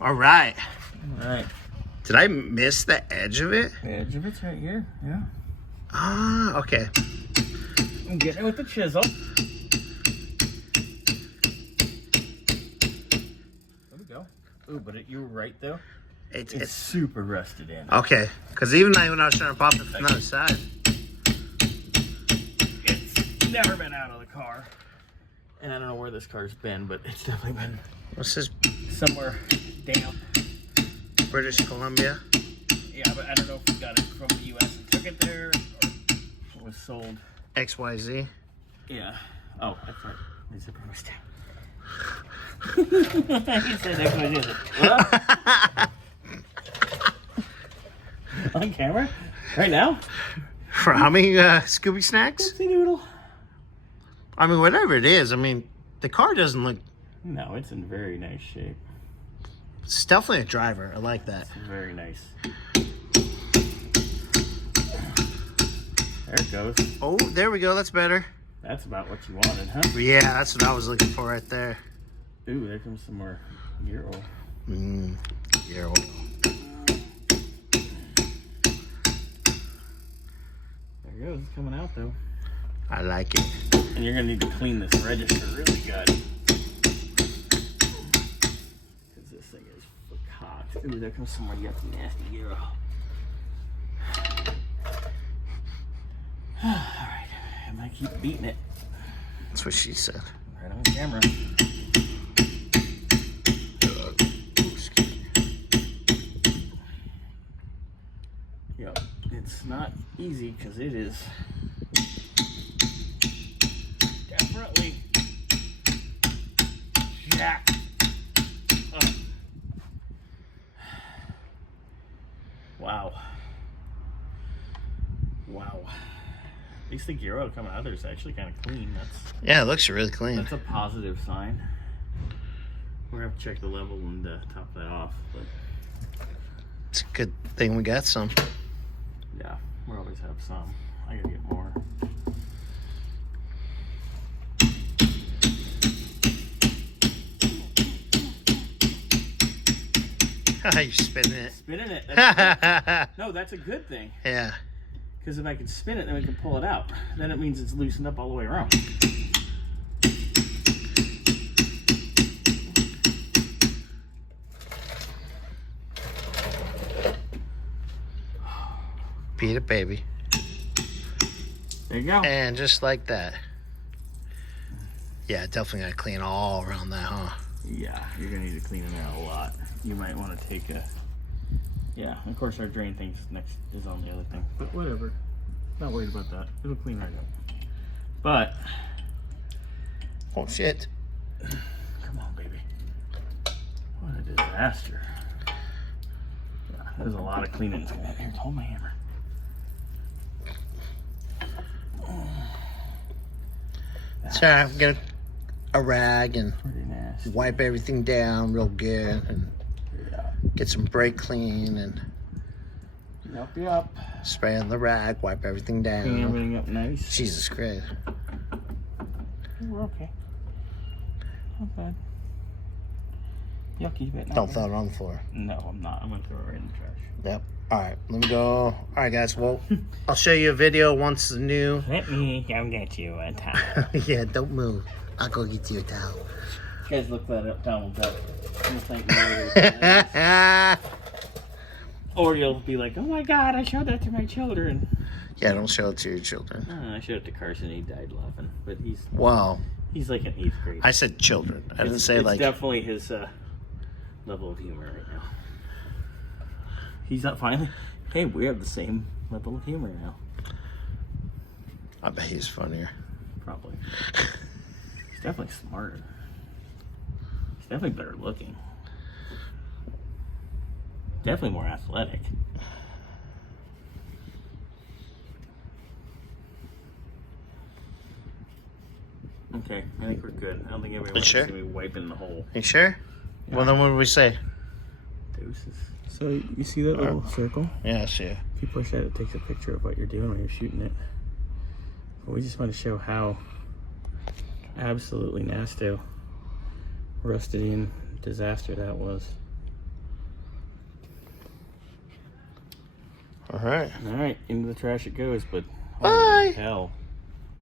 All right. All right. Did I miss the edge of it? The edge of it's right here. Yeah. Ah, okay. I'm getting it with the chisel. There we go. Ooh, but you were right though. It's super rusted in. Okay, because even when I was trying to pop it from the other side. It's never been out of the car. And I don't know where this car's been, but it's definitely been... What's this? Somewhere damp. British Columbia? Yeah, but I don't know if we got it from the U.S. and took it there, or it was sold. XYZ? Yeah. Oh, I thought my zipper was down. He said XYZ. What? On camera? Right now? For how many Scooby snacks? Oopsie doodle. I mean, whatever it is. I mean, the car doesn't look... No, it's in very nice shape. It's definitely a driver. I like that. It's very nice. There it goes. Oh, there we go. That's better. That's about what you wanted, huh? Yeah, that's what I was looking for right there. Ooh, there comes some more gear oil. Gear oil. There it goes. It's coming out, though. I like it. And you're going to need to clean this register really good. Because this thing is cocked. Ooh, there comes some more yucky, nasty gear oil. Alright. I'm going to keep beating it. That's what she said. Right on camera. Yep. It's not easy because it is definitely jacked up. Wow. Wow. At least the gear oil coming out of there is actually kind of clean. Yeah, it looks really clean. That's a positive sign. We're gonna have to check the level and top that off. But it's a good thing we got some. yeah, we always have some. I gotta get more. You're spinning it. Spinning it. That's no, that's a good thing. Yeah. Because if I can spin it, then we can pull it out. Then it means it's loosened up all the way around. Beat it, baby. There you go. And just like that. Yeah, definitely gotta clean all around that, huh? Yeah, you're gonna need to clean it out a lot. You might want to take a... Yeah, of course our drain thing's next is on the other thing. But whatever. Not worried about that. It'll clean right up. But... Oh, shit. Come on, baby. What a disaster. Yeah, there's a lot of cleaning. Here, hold my hammer. So I'm gonna a rag and Pretty nasty. wipe everything down real good and get some brake clean and Yep. spray on the rag, wipe everything down. Clean everything up nice. Jesus Christ. We're okay. Not bad. Yucky, but not Don't bad. throw it on the floor. No, I'm not. I'm gonna throw it right in the trash. Yep. All right, let me go. All right, guys. Well, I'll show you a video once the new. Let me go get you a towel. Yeah, don't move. I'll go get you a towel. You guys look that up, towel up. You'll think you're or you'll be like, oh my god, I showed that to my children. Yeah, don't show it to your children. I showed it to Carson. He died laughing, but Wow. he's like in 8th grade. I said children. I didn't say it's like. definitely his level of humor right now. He's not finally. Hey, we have the same level of humor now. I bet he's funnier. Probably. He's definitely smarter. He's definitely better looking. Definitely more athletic. Okay, I think we're good. I don't think everyone's sure? going to be wiping the hole. You sure? Yeah. Well, then what do we say? Deuces. So you see that little circle? Yeah, I see it. If you push that, it takes a picture of what you're doing when you're shooting it. But we just want to show how absolutely nasty, rusted in disaster that was. All right. All right, into the trash it goes, but Bye. holy hell.